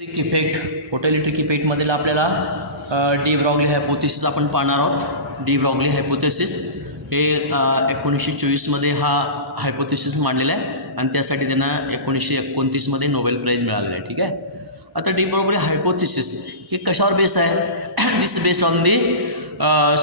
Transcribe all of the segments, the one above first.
Electric effect photoelectric इफेक्टमधील आपल्याला D Broglie hypothesis आपण पाहणार आहोत. डी ब्रॉग्ली हायपोथेसिस हे 1924मध्ये हा हायपोथेसिस मांडलेला आहे आणि त्यासाठी त्यांना 1929मध्ये नोबेल प्राईज मिळालेला आहे. ठीक आहे. आता डी ब्रॉग्ली हायपोथेसिस हे कशावर बेस आहे? This based on the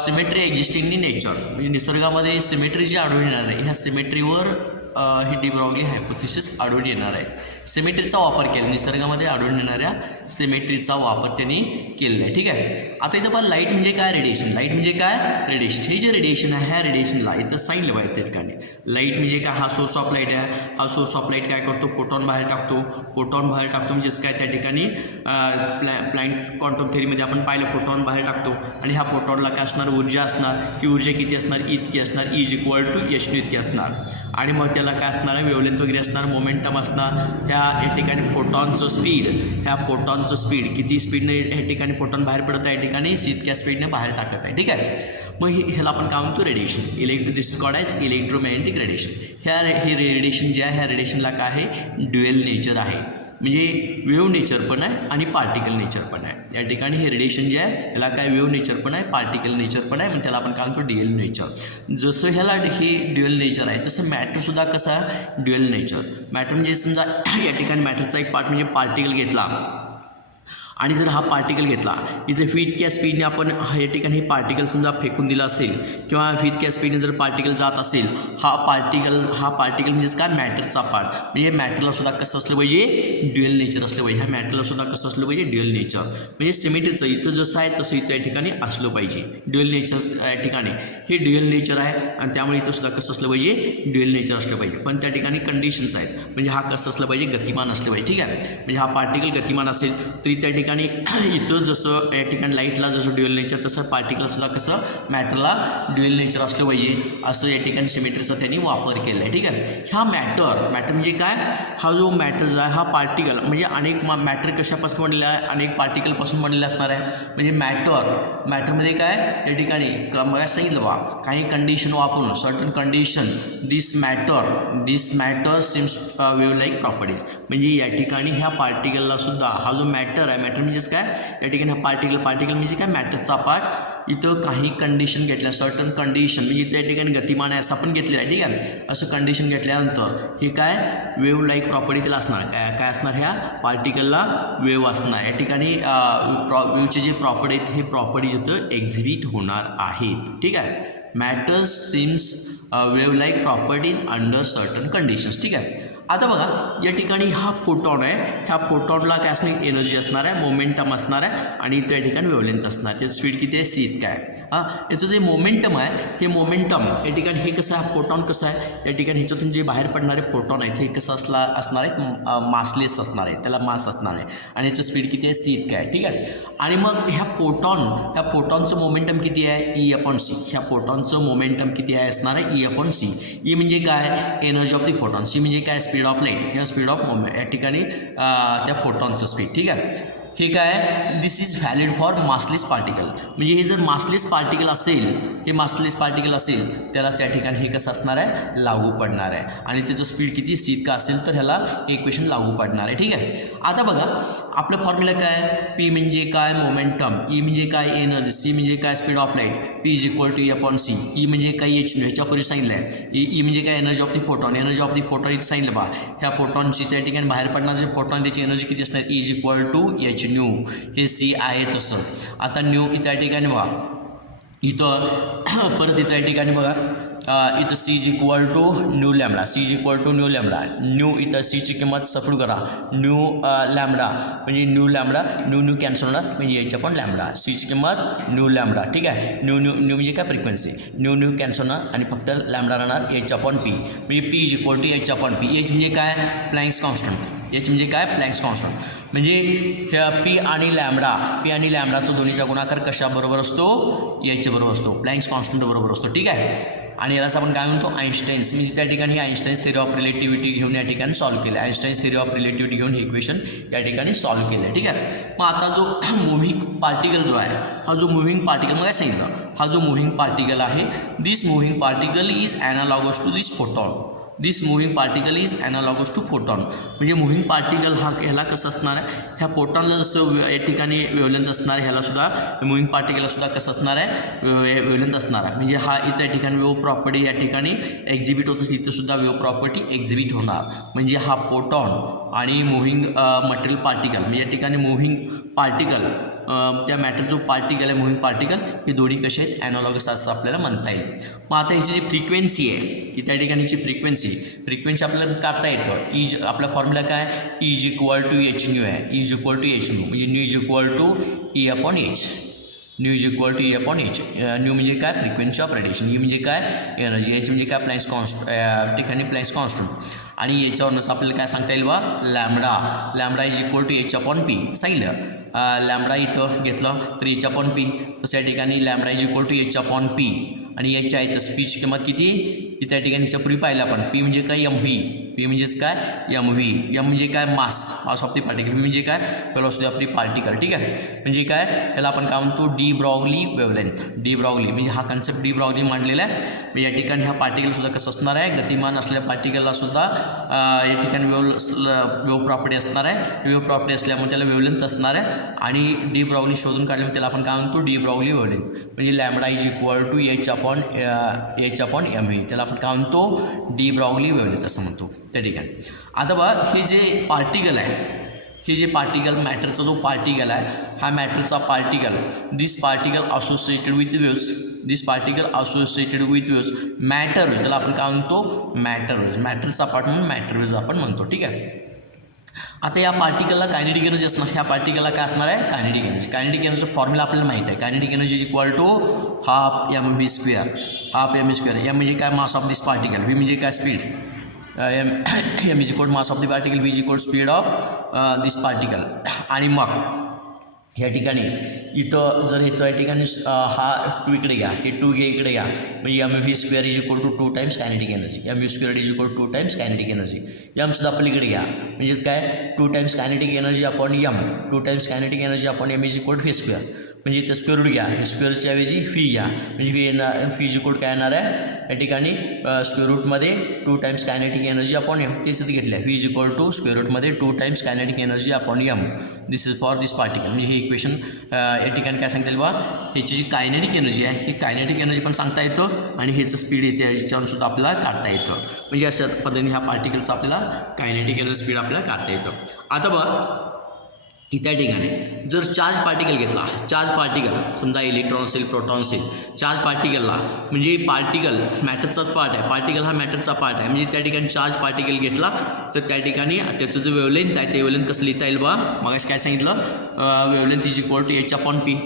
symmetry existing in nature. म्हणजे निसर्गामध्ये सिमेट्री जी आढळून येणार आहे ह्या सिमेट्रीवर ही डी ब्रॉग्ली हायपोथेसिस आढळून येणार आहे. सिमेट्रीचा वापर केला, निसर्गामध्ये आढळून येणाऱ्या सिमेट्रीचा वापर त्यांनी केलेला आहे. ठीक आहे. आता इथं पण लाईट म्हणजे काय, रेडिएशन. लाईट म्हणजे काय, रेडिएशन. हे जे रेडिएशन आहे ह्या रेडिएशनला इथं साईन लिहायचं त्या ठिकाणी. लाईट म्हणजे काय, हा सोर्स ऑफ लाईट आहे. हा सोर्स ऑफ लाईट काय करतो, फोटॉन बाहेर टाकतो. फोटॉन बाहेर टाकतो म्हणजेच काय, त्या ठिकाणी प्लँक क्वांटम थेरीमध्ये आपण पाहिलं फोटॉन बाहेर टाकतो आणि ह्या फोटॉनला काय असणार, ऊर्जा असणार. ही ऊर्जा किती असणार, इतकी असणार. इज इक्वल टू h इतकी असणार. आणि मग त्याला काय असणार आहे, वेवलेंथ वगैरे असणार, मोमेंटम असणार. या ठिकाणी फोटॉनचं स्पीड, ह्या फोटॉनचं स्पीड किती स्पीडने या ठिकाणी फोटॉन बाहेर पडत आहे, या ठिकाणी इतक्या स्पीडने बाहेर टाकत आहे. ठीक आहे. मग ह्याला आपण काय म्हणतो, radiation. This is called as electromagnetic radiation. हे रेडिएशन जे आहे ह्या रेडिएशनला काय आहे, ड्युएल नेचर आहे. म्हणजे वेव्ह नेचर पण आहे आणि पार्टिकल नेचर पण आहे. या ठिकाणी हे रेडिएशन जे आहे ह्याला काय वेव्ह नेचर पण आहे, पार्टिकल नेचर पण आहे. म्हणजे त्याला आपण काय म्हणतो, ड्युएल नेचर. जसं ह्याला हे ड्युएल नेचर आहे तसं मॅटरसुद्धा कसं आहे, ड्युएल नेचर. मॅटर म्हणजे समजा या ठिकाणी मॅटरचा एक पार्ट म्हणजे पार्टिकल घेतला आणि जर हा पार्टिकल घेतला, इथे इतक्या स्पीडने आपण या ठिकाणी हे पार्टिकल समजा फेकून दिला असेल किंवा इतक्या स्पीडने जर पार्टिकल जात असेल, हा पार्टिकल म्हणजेच काय, मॅटरचा पार्ट. म्हणजे मॅटरला सुद्धा कसं असलं पाहिजे, ड्युएल नेचर असलं पाहिजे. ह्या मॅटरला सुद्धा कसं असलं पाहिजे, ड्युएल नेचर. म्हणजे सिमेट्रीचं इथं जसं आहे तसं इथं या ठिकाणी असलं पाहिजे. ड्युएल नेचर या ठिकाणी हे ड्युएल नेचर आहे आणि त्यामुळे इथं सुद्धा कसं असलं पाहिजे, ड्युएल नेचर असलं पाहिजे. पण त्या ठिकाणी कंडिशन्स आहेत. म्हणजे हा कसं असलं पाहिजे, गतिमान असलं पाहिजे. ठीक आहे. म्हणजे हा पार्टिकल गतिमान असेल तरी त्या ठिकाणी इथं जसं या ठिकाणी लाईटला जसं ड्युएल नेचर तसं पार्टिकलसुद्धा कसं मॅटरला ड्युएल नेचर असलं पाहिजे. असं या ठिकाणी सिमेट्रीचा त्यांनी वापर केला आहे. ठीक आहे. ह्या मॅटर म्हणजे काय, हा जो मॅटर जो आहे हा पार्टिकल म्हणजे अनेक मॅटर कशापासून बनलेला आहे, अनेक पार्टिकलपासून बनलेला असणार आहे. म्हणजे मॅटरमध्ये काय या ठिकाणी मला सांगितलं बा, काही कंडिशन वापरून certain condition this matter seems wave like properties. म्हणजे या ठिकाणी ह्या पार्टिकलला सुद्धा हा जो मॅटर आहे, मॅटर म्हणजेच काय या ठिकाणी हा पार्टिकल म्हणजे काय, मॅटरचा पार्ट. इथं काही कंडिशन घेतल्या, सर्टन कंडिशन म्हणजे इथं या ठिकाणी गतिमान आहे असं आपण घेतलेलं आहे. ठीक आहे. असं कंडिशन घेतल्यानंतर हे काय, वेव्ह लाईक प्रॉपर्टी त्याला असणार. काय असणार, ह्या पार्टिकलला वेव्ह असणार. या ठिकाणी वेव्हचे जे प्रॉपर्टी आहेत हे प्रॉपर्टीज इथं एक्झिबिट होणार आहेत. ठीक आहे. Matter seems wave like properties under certain conditions. ठीक आहे. आता बघा या ठिकाणी हा फोटॉन आहे, ह्या फोटॉनला काय असणार, एनर्जी असणार आहे, मोमेंटम असणार आहे आणि त्या ठिकाणी वेव्हलेंथ असणार. त्याचं स्पीड किती आहे, सी इतका आहे. याचं जे मोमेंटम आहे हे मोमेंटम या ठिकाणी हे कसं आहे, फोटॉन कसं आहे या ठिकाणी ह्याच्यातून जे बाहेर पडणारे फोटॉन आहेत हे कसं असणार आहे, मासलेस असणार आहे, त्याला मास असणार आहे आणि याचं स्पीड किती आहे, सी इतका आहे. ठीक आहे. आणि मग ह्या फोटॉनचं मोमेंटम किती आहे, ई अपॉन सी. ह्या फोटॉनचं मोमेंटम किती आहे असणार आहे, ई अपॉन सी. ई म्हणजे काय, energy of the photon. C म्हणजे काय, स्पीड ऑफ लाईट किंवा स्पीड ऑफ मोमेंट. या ठिकाणी त्या फोटॉनचं स्पीड. ठीक आहे. हे काय, this is valid for massless particle. म्हणजे हे जर मासलेस पार्टिकल असेल त्यालाच या ठिकाणी हे कसं असणार आहे, लागू पडणार आहे. आणि त्याचं स्पीड किती, सी इतका असेल तर ह्याला इक्वेशन लागू पडणार आहे. ठीक आहे. आता बघा आपलं फॉर्म्युला काय, पी म्हणजे काय, मोमेंटम. ई म्हणजे काय, एनर्जी. सी म्हणजे काय, speed of light. P is equal to E upon C. E म्हणजे काय, एच न्यू. ह्याच्यापूर्वी सांगितलं आहे. ई म्हणजे काय, energy of the photon. Energy of the photon इथे सांगितलं बा, ह्या फोटॉनची त्या ठिकाणी बाहेर पडणार जे फोटॉन त्याची एनर्जी किती असणार, E is equal to H nu. हे सी आहे तसं. आता न्यू इथं या ठिकाणी बघा, इथं परत इथं या ठिकाणी बघा, इथं C is equal to nu lambda. C is equal to nu lambda. Nu इथं सीची किंमत सफळ करा, न्यू लॅमडा म्हणजे न्यू लॅमडा. न्यू कॅन्सल होणार म्हणजे याच्या पण लॅमडा. सीची किंमत न्यू लॅमडा. ठीक आहे. न्यू म्हणजे काय, फ्रिक्वेन्सी. न्यू कॅन्सल होणार आणि फक्त लॅमडा राहणार एच अपॉन पी. म्हणजे P is equal to H upon P. H म्हणजे काय, प्लँक्स कॉन्स्टंट. एच म्हणजे काय, प्लँक्स कॉन्स्टंट. म्हणजे पी आणि लॅमडाचा दोन्हीचा गुणाकार कशाबरोबर असतो, एच बरोबर असतो, प्लँक्स कॉन्स्टंट बरोबर असतो. ठीक आहे. आणि यालाच आपण काय म्हणतो, आइन्स्टाईन्स. म्हणजे त्या ठिकाणी आइन्स्टाईन्स थेरी ऑफ रिलेटिव्हिटी घेऊन या ठिकाणी सॉल्व्ह केलं. आइन्स्टाईन्स थेरी ऑफ रिलेटिव्हिटी घेऊन हे इक्वेशन या ठिकाणी सॉल्व्ह केलं आहे. ठीक आहे. मग आता जो मुव्हिंग पार्टिकल जो आहे, हा जो मुव्हिंग पार्टिकल मग काय सांगितलं, हा जो मुव्हिंग पार्टिकल आहे, this moving particle is analogous to this photon. This moving particle is analogous to photon. म्हणजे मुव्हिंग पार्टिकल ह्याला कसं असणार आहे, ह्या फोटॉनला जसं या ठिकाणी वेवलेंथ असणार आहे, ह्याला सुद्धा मुव्हिंग पार्टिकलला सुद्धा कसं असणार आहे, वेवलेंथ असणार आहे. म्हणजे हा इथं या ठिकाणी वेव प्रॉपर्टी या ठिकाणी एक्झिबिट होत असते, इथं सुद्धा वेव प्रॉपर्टी एक्झिबिट होणार. म्हणजे हा फोटॉन आणि मुव्हिंग मटेरियल पार्टिकल म्हणजे या ठिकाणी मुव्हिंग पार्टिकल त्या मॅटर जो पार्टिकल आहे मुव्हिंग पार्टिकल हे दोन्ही कसे आहेत, ॲनालॉगस असं आपल्याला म्हणता येईल. मग आता ह्याची जी फ्रिक्वेन्सी आहे त्या ठिकाणीची फ्रिक्वेन्सी आपल्याला काढता येतं. इज आपला फॉर्म्युला काय, is equal to H nu आहे, is equal to H nu म्हणजे nu is equal to E upon h, nu is equal to E upon h. Nu म्हणजे काय, फ्रिक्वेन्सी ऑफ रेडिएशन. ई म्हणजे काय, energy. H म्हणजे काय, Planck's constant ठिकाणी Planck's constant. आणि याच्यावरूनच आपल्याला काय सांगता येईल बा, lambda is equal to H upon P सांगितलं. लॅमडा इथं घेतलं तर एच अपॉन पी, तसं या ठिकाणी lambda is equal to H upon P. आणि याच्या आहे तर स्पीची किंमत किती, की त्या ठिकाणी पूर्वी पाहिलं आपण. पी म्हणजे काय, एम व्ही. पी म्हणजेच काय, एम व्ही. एम म्हणजे काय, mass of the particle. V म्हणजे काय, वेलोसिटी ऑफ द पार्टिकल. ठीक आहे. म्हणजे काय, याला आपण काय म्हणतो, de Broglie wavelength. De Broglie म्हणजे हा कन्सेप्ट डी ब्रॉगली मांडलेला आहे. म्हणजे या ठिकाणी ह्या पार्टिकलसुद्धा कसं असणार आहे, गतिमान असलेल्या पार्टिकलला सुद्धा या ठिकाणी वेव प्रॉपर्टी असणार आहे. वेव प्रॉपर्टी असल्यामुळे त्याला वेवलेंथ असणार आहे. आणि डी ब्रॉगली शोधून काढल्यामुळे त्याला आपण काय म्हणतो, डी ब्रॉगली वेवलेंथ. म्हणजे lambda is equal to H upon M V. त्याला आपण काय म्हणतो, डी ब्रॉगली वेवलेंथ असं म्हणतो त्या ठिकाणी. आता बघा हे जे पार्टिकल आहे, हे जे पार्टिकल मॅटरचा जो पार्टिकल आहे, हा मॅटरचा particle, this particle associated with waves, matter waves. त्याला आपण काय म्हणतो, मॅटर वेव्स. मॅटरचा पार्ट म्हणून मॅटर वेव्स आपण म्हणतो. ठीक आहे. आता या पार्टिकलला कायनेटिक एनर्जी असणार, ह्या पार्टिकलला काय असणार आहे, कायनेटिक एनर्जी. कायनेटिक एनर्जीचा फॉर्म्युला आपल्याला माहीत आहे. Kinetic energy is equal to half M V square. Half M V square. M म्हणजे काय, mass of this particle. V म्हणजे काय, speed. M is equal mass of the particle, V is equal speed of this particle. आणि मग ह्या ठिकाणी इथं जर इथं या ठिकाणी हा टू इकडे घ्या, हे टू घे इकडे घ्या, म्हणजे m V square is equal to 2 times kinetic energy. M V square is equal to 2 times kinetic energy. एमसुद्धा आपण इकडे घ्या, म्हणजेच काय, 2 times kinetic energy upon m. 2 times kinetic energy upon m is equal to v square. म्हणजे इथं square route घ्या, हे स्क्वेअरच्या ऐवजी फी घ्या, म्हणजे फी येणार, फी इज इक्वल काय येणार आहे या ठिकाणी स्क्वेअर रूटमध्ये 2 times kinetic energy upon m. तेच इथे घेतलं आहे, phi is equal to square रूटमध्ये 2 times kinetic energy upon m. This is for this particle. म्हणजे हे इक्वेशन या ठिकाणी काय सांगता येईल बा, ह्याची जी कायनेटिक एनर्जी आहे, ही कायनेटिक एनर्जी पण सांगता येतं आणि ह्याचं स्पीड येते याच्यावरून सुद्धा आपल्याला काढता येतं. म्हणजे अशा पद्धतीने ह्या पार्टिकलचं आपल्याला कायनेटिक एनर्जी स्पीड आपल्याला काढता येतं. आता बघ त्या ठिकाणी जर चार्ज पार्टिकल घेतला, चार्ज पार्टिकल समजा इलेक्ट्रॉन असेल, प्रोटॉन असेल, चार्ज पार्टिकलला म्हणजे पार्टिकल मॅटरचाच पार्ट आहे, पार्टिकल हा मॅटरचा पार्ट आहे. म्हणजे त्या ठिकाणी चार्ज पार्टिकल घेतला तर त्या ठिकाणी त्याचं जे वेवलेंथ आहे ते वेवलेंथ कसं लिहिता येईल बा, मगाशी काय सांगितलं, wavelength is equal to H upon P.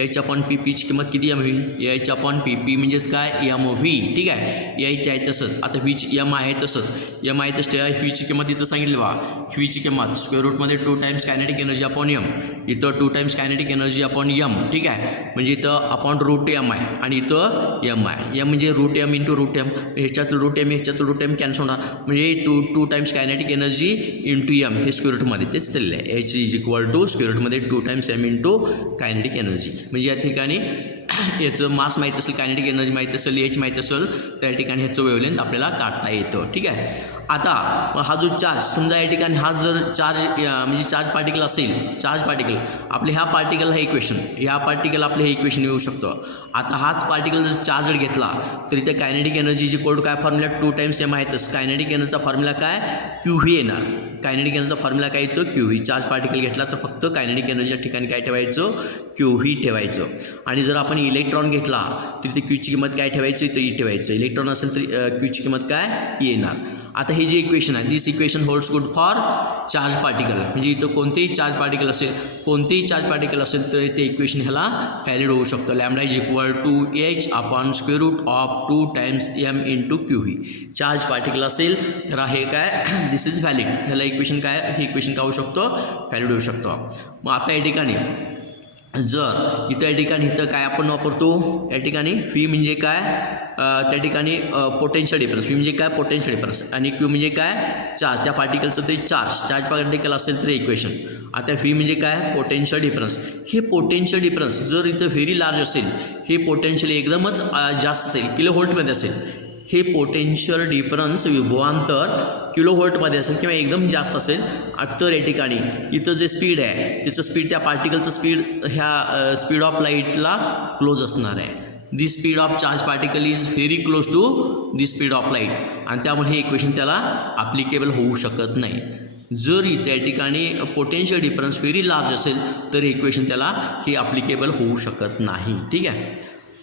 H upon p, पीची किंमत किती m v, h upon p. P म्हणजेच काय, एम व्ही. ठीक आहे. एच आहे तसंच, आता व्हीची एम आहे तसंच, एम आहे तसं व्हीची किंमत इथं सांगितली बा, व्हीची किंमत स्क्वेअर रूटमध्ये 2 times kinetic energy upon m. इथं 2 times kinetic energy upon m. ठीक आहे. म्हणजे इथं अपॉन रूट एम आहे आणि इथं एम आहे. एम म्हणजे root m into root m, ह्याच्यात रूट एम ह्याच्यात रूट एम कॅन्सल होणार, म्हणजे 2 times kinetic energy into m हे स्क्वेअर रूटमध्ये तेच दिलेलं आहे. H is equal to square रूटमध्ये 2 times M into kinetic energy. म्हणजे या ठिकाणी याचं मास माहीत असेल, कायनेटिक एनर्जी माहीत असेल, एच माहीत असेल, त्या ठिकाणी ह्याचं वेवलेंथ आपल्याला काढता येतं. ठीक आहे. आता हा जो चार्ज समजा या ठिकाणी हा जर चार्ज म्हणजे चार्ज पार्टिकल असेल, चार्ज पार्टिकल आपले ह्या पार्टिकलला हे इक्वेशन, ह्या पार्टिकल आपले हे इक्वेशन येऊ शकतं. आता हाच पार्टिकल जर चार्ज घेतला तर इथे kinetic energy is equal to काय फॉर्म्युला, 2 टाइम्स एम आहेतच. कायनेटिक एनर्जीचा फॉर्म्युला काय, क्यू व्ही येणार. कायनेटिक एनर्जीचा फॉर्म्युला काय येतो, क्यू व्ही. चार्ज पार्टिकल घेतला तर फक्त कायनेटिक एनर्जीच्या ठिकाणी काय ठेवायचं, क्यू व्ही ठेवायचं. आणि जर आपण इलेक्ट्रॉन घेतला तर इथे क्यूची किंमत काय ठेवायची, इथे ई ठेवायचं. इलेक्ट्रॉन असेल तर क्यूची किंमत काय येणार. आता हे जे इक्वेशन आहे, this equation holds good for charge particle. म्हणजे इथं कोणतेही चार्ज पार्टिकल असेल तर ते इक्वेशन ह्याला व्हॅलिड होऊ शकतं. Lambda is equal to H upon square root of 2 times M into Q V. Charge particle असेल तर हे काय, दिस इज व्हॅलिड. ह्याला इक्वेशन काय, हे इक्वेशन काय होऊ शकतं, व्हॅलिड होऊ शकतं. मग आता या ठिकाणी जर इथं या ठिकाणी इथं काय आपण वापरतो, या ठिकाणी फी म्हणजे काय, त्या ठिकाणी पोटेन्शियल डिफरन्स. फी म्हणजे काय, पोटेन्शियल डिफरन्स. आणि क्यू म्हणजे काय, चार्ज. त्या पार्टिकलचं ते चार्ज पार्टिकल असेल तर इक्वेशन. आता फी म्हणजे काय, पोटेन्शियल डिफरन्स. हे पोटेन्शियल डिफरन्स जर इथं व्हेरी लार्ज असेल, हे पोटेन्शियल एकदमच जास्त असेल, किलो व्होल्टमध्ये असेल, हे पोटेन्शियल डिफरन्स विभवांतर किलोव्होल्टमध्ये असेल किंवा एकदम जास्त असेल तर या ठिकाणी इथं जे स्पीड आहे त्याचं स्पीड त्या पार्टिकलचं स्पीड ह्या स्पीड ऑफ लाईटला क्लोज असणार आहे. The speed of charge particle is very close to the speed of light आणि त्यामुळे हे इक्वेशन त्याला ॲप्लिकेबल होऊ शकत नाही. जर त्या ठिकाणी पोटेन्शियल डिफरन्स व्हेरी लार्ज असेल तर इक्वेशन त्याला हे ॲप्लिकेबल होऊ शकत नाही. ठीक आहे.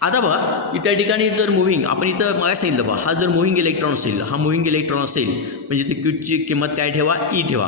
आता बघा त्या ठिकाणी जर मुव्हिंग आपण इथं मला सांगितलं बघा हा जर मुव्हिंग इलेक्ट्रॉन असेल हा मुव्हिंग इलेक्ट्रॉन असेल म्हणजे ते क्यूची किंमत काय ठेवा ई ठेवा.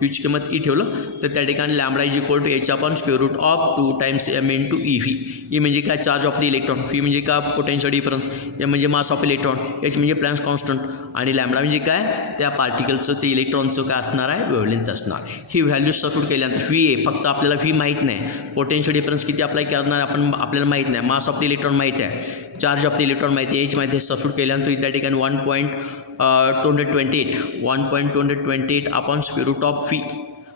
क्यूची किंमत ई ठेवलं तर त्या ठिकाणी lambda is equal to H upon square root of 2 times M into E V. E म्हणजे काय charge of the electron, V म्हणजे काय पोटेन्शियल डिफरन्स, एम म्हणजे मास ऑफ इलेक्ट्रॉन, एच म्हणजे प्लॅन्क्स कॉन्स्टंट आणि लॅम्बडा म्हणजे काय त्या पार्टिकलचं ते इलेक्ट्रॉनचं काय असणार आहे वेव्हलेंथ असणार. ही व्हॅल्यू सबस्टिट्यूट केल्यानंतर व्ही ए फक्त आपल्याला व्ही माहीत नाही, पोटेन्शियल डिफरन्स किती अप्लाय करणार आपण आपल्याला माहीत नाही, मास ऑफ द इलेक्ट्रॉन माहीत आहे, चार्ज ऑफ द इलेक्ट्रॉन माहिती आहे, एच माहिती आहे. सबस्टिट्यूट केल्यानंतर त्या ठिकाणी 1.228 upon square root of V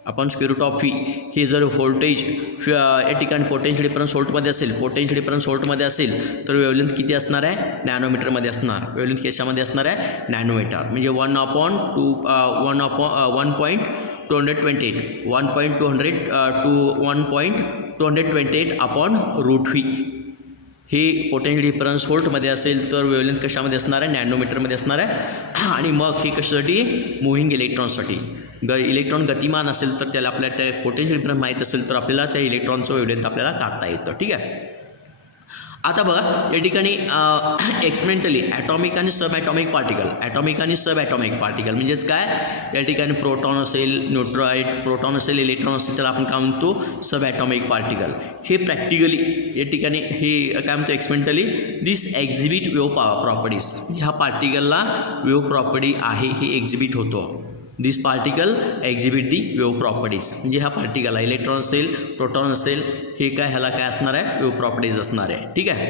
upon square root of V. हे जर व्होल्टेज या ठिकाणी पोटेन्शियल डिफरन्स व्होल्टमध्ये असेल, पोटेन्शियल डिफरन्स व्होल्टमध्ये असेल तर वेव्हलेंथ किती असणार आहे नॅनोमीटरमध्ये असणार. वेव्हलेंथ कशामध्ये असणार आहे नॅनोमीटर म्हणजे 1/1.228 अपॉन रूट व्ही. हे पोटेन्शियल डिफरन्स व्होल्टमध्ये असेल तर वेव्हलेंथ कशामध्ये असणार आहे नॅनोमीटरमध्ये असणार आहे. आणि मग हे कशासाठी मुव्हिंग इलेक्ट्रॉनसाठी. इलेक्ट्रॉन गतिमान असेल तर त्याला आपल्याला त्या पोटेन्शियल डिफरन्स माहीत असेल तर आपल्याला त्या इलेक्ट्रॉनचं वेव्हलेंथ आपल्याला काढता येतं. ठीक आहे. आता बघा या ठिकाणी एक्सपेरिमेंटली ॲटॉमिक आणि सब ॲटॉमिक पार्टिकल, ॲटॉमिक आणि सब ॲटॉमिक पार्टिकल म्हणजेच काय या ठिकाणी प्रोटॉन असेल न्यूट्रॉइड, प्रोटॉन असेल इलेक्ट्रॉन असेल त्याला आपण काय म्हणतो सब ॲटॉमिक पार्टिकल. हे प्रॅक्टिकली या ठिकाणी हे काय म्हणतो एक्सपेरिमेंटली दिस एक्झिबिट वेव्ह प्रॉपर्टीज. ह्या पार्टिकलला वेव्ह प्रॉपर्टी आहे हे एक्झिबिट होतो. दिस पार्टिकल एक्झिबिट दी वेव्ह प्रॉपर्टीज म्हणजे ह्या पार्टिकलला इलेक्ट्रॉन असेल प्रोटॉन असेल हे काय ह्याला काय असणार आहे वेव्ह प्रॉपर्टीज असणार आहे. ठीक आहे.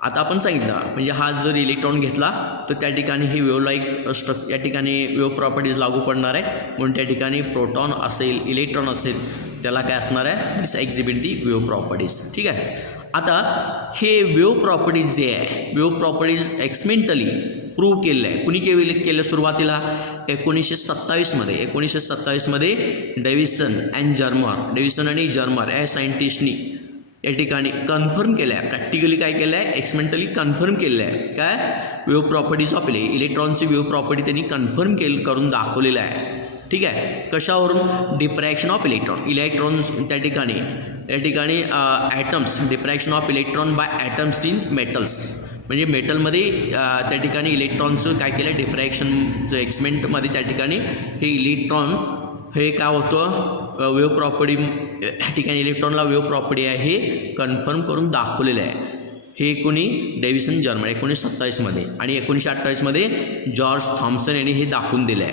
आता आपण सांगितलं म्हणजे हा जर इलेक्ट्रॉन घेतला तर त्या ठिकाणी हे वेव्ह लाईक या ठिकाणी वेव्ह प्रॉपर्टीज लागू पडणार आहे म्हणून त्या ठिकाणी प्रोटॉन असेल इलेक्ट्रॉन असेल त्याला काय असणार आहे दिस एक्झिबिट दी वेव्ह प्रॉपर्टीज. ठीक आहे. आता हे वेव्ह प्रॉपर्टीज जे आहे वेव्ह प्रॉपर्टीज एक्सपेरिमेंटली प्रूव्ह केलेलं आहे. कुणी केलं सुरुवातीला 1927मध्ये डेव्हिसन आणि जर्मर या सायंटिस्टनी या ठिकाणी कन्फर्म केलं आहे. प्रॅक्टिकली काय केलं आहे एक्सपेरिमेंटली कन्फर्म केलं आहे काय वेव्ह प्रॉपर्टीज ऑफ इलेक्ट्रॉनची वेव्ह प्रॉपर्टी त्यांनी कन्फर्म करून दाखवलेलं आहे. ठीक आहे. कशावरून डिफ्रॅक्शन ऑफ इलेक्ट्रॉन त्या ठिकाणी atoms diffraction of electron by atoms in metals म्हणजे मेटलमध्ये त्या ठिकाणी इलेक्ट्रॉनचं काय केलं डिफ्रॅक्शनचं एक्सपेरिमेंटमध्ये त्या ठिकाणी हे इलेक्ट्रॉन हे काय होतं वेव्ह प्रॉपर्टी या ठिकाणी इलेक्ट्रॉनला वेव्ह प्रॉपर्टी आहे हे कन्फर्म करून दाखवलेलं आहे. हे कोणी डेव्हिसन जर्मन 1927मध्ये आणि 1928मध्ये जॉर्ज थॉम्सन यांनी हे दाखवून दिलं आहे.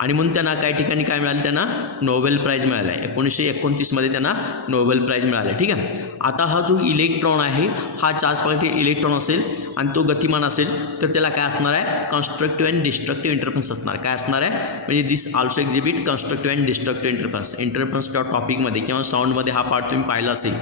आणि म्हणून त्यांना काही ठिकाणी काय मिळालं त्यांना नोबेल प्राईज मिळाला आहे. 1929मध्ये त्यांना नोबेल प्राईज मिळाला. ठीक आहे. आता हा जो इलेक्ट्रॉन आहे हा चार्ज पार्टिकल इलेक्ट्रॉन असेल आणि तो गतिमान असेल तर त्याला काय असणार आहे कन्स्ट्रक्टिव्ह अँड डिस्ट्रक्टिव्ह इंटरफरन्स असणार. काय असणार आहे म्हणजे this also exhibit constructive and destructive interference टॉपिकमध्ये किंवा साऊंडमध्ये हा पार्ट तुम्ही पाहिला असेल.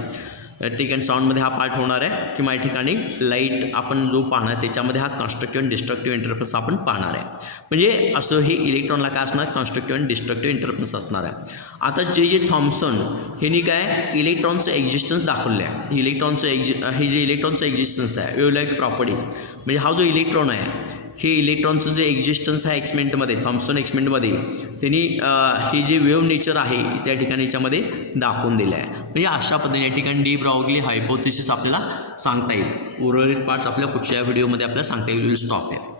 ठीक आहे. साऊंडमध्ये हा पार्ट होणार आहे किंवा या ठिकाणी लाईट आपण जो पाहणार त्याच्यामध्ये हा कन्स्ट्रक्टिव्ह अँड डिस्ट्रक्टिव्ह इंटरफरन्स आपण पाहणार आहे. म्हणजे असं हे इलेक्ट्रॉनला काय असणार कन्स्ट्रक्टिव्ह अँड डिस्ट्रक्टिव्ह इंटरफरन्स असणार आहे. आता जे थॉम्सन ह्यांनी काय इलेक्ट्रॉनचं एक्झिस्टन्स दाखवलं आहे. हे जे इलेक्ट्रॉनचं एक्झिस्टन्स आहे वेव्ह लाईक प्रॉपर्टीज म्हणजे हा जो इलेक्ट्रॉन आहे हे इलेक्ट्रॉनचं जे एक्झिस्टन्स आहे एक्सपेरिमेंटमध्ये थॉम्सन एक्सपेरिमेंटमध्ये त्यांनी हे जे वेव्ह नेचर आहे त्या ठिकाणी याच्यामध्ये दाखवून दिलं आहे. म्हणजे अशा पद्धतीने या ठिकाणी डी ब्रॉग्ली हायपोथेसिस आपल्याला सांगता येईल. उर्वरित पार्ट्स आपल्या पुढच्या व्हिडिओमध्ये आपल्याला सांगता येईल. स्टॉप आहे.